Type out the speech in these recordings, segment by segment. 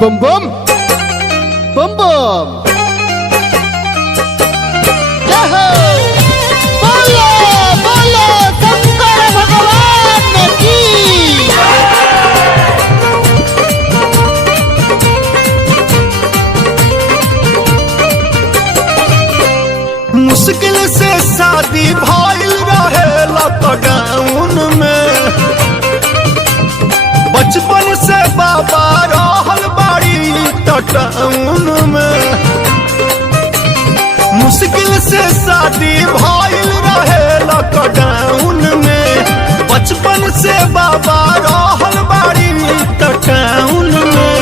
बम बम बम बम। बोलो बोलो शंकर भगवान की। मुश्किल से शादी भइल रहे लॉकडाउन में, बचपन से बाबा रहल बाड़ी टाउन में। मुश्किल से शादी भइल रहे लॉकडाउन में, बचपन से बाबा रहल बाड़ी टाउन में।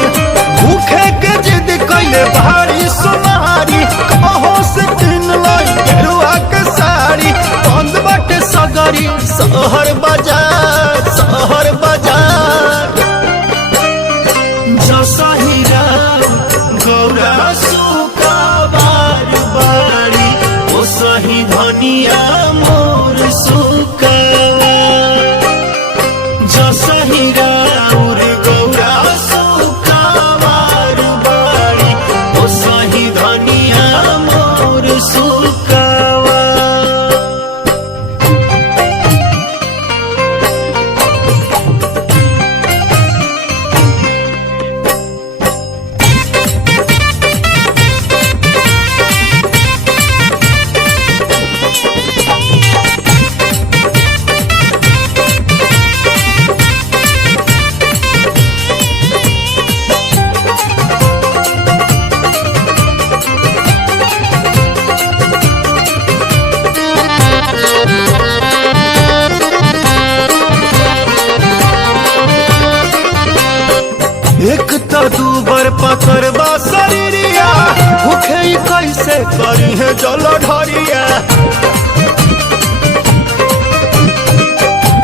भूखे के जिद कैले भारी सोनारी, कहो से दिन लाई गेरुआ के साड़ी। बंद बाटे सगरी शहर बाजार, शहर बाजार। जसहिरा गौरा सुका बार बारी, ओ सही धनिया मोर सुका। जसहिरा उर गौरा सुका बार बारी, ओ सही धनिया मोर सुका। एक तो दूबर पकड़बा शरीरिया, भूखे कैसे करी है जल ढरिया।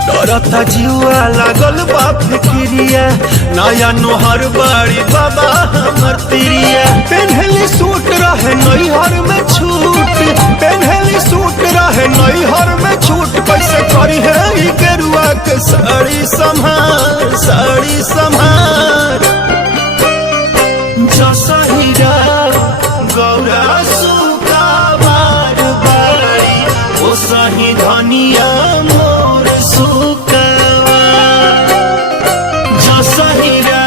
डरता जीवा लागल बा फिक्रिया, नया नोहर बाड़ी बाबा हमर तिरिया। पेन्हली सूट रहे नैहर में छूट, पेन्हली सूट रहे नैहर में छूट। कैसे करी है ई गेरुआ के साड़ी संभार, साड़ी संभार। जसहिरा गौरा सुका बार बारी, ओ सही धनिया मोर सुका। जसहिरा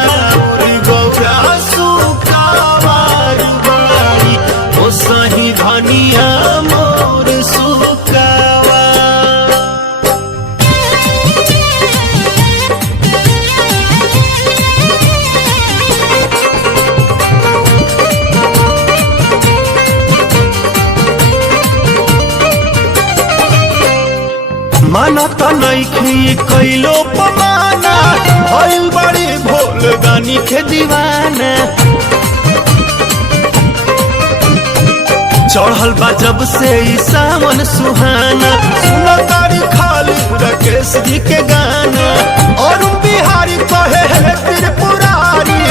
गौरा सुका बार बारी, ओ सही धनिया मोर सुका। माना तो नइखी कैलो पमाना, भइल बड़ी भोल गानी के दीवाना। चढ़ल बा जब से ई सावन सुहाना, सुनो तारी खाली राकेश जी के गाना। अरुण बिहारी कहे है त्रिपुरारी,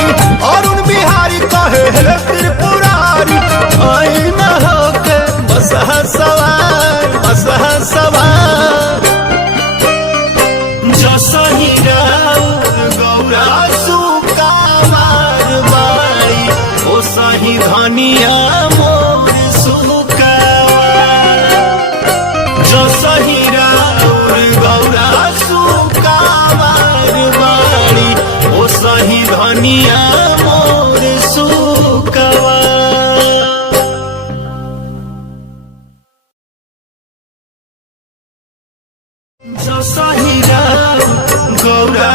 अरुण बिहारी कहे है त्रिपुरारी। आई न होके बसहा सवार, बसहा सवार। जसहिरा गौरा सुका बार बारी, ओ सही धनिया मोर सुका। जसहिरा गौरा सुका बार बारी, ओ सही धनिया मोर सुका। जसहिरा गौरा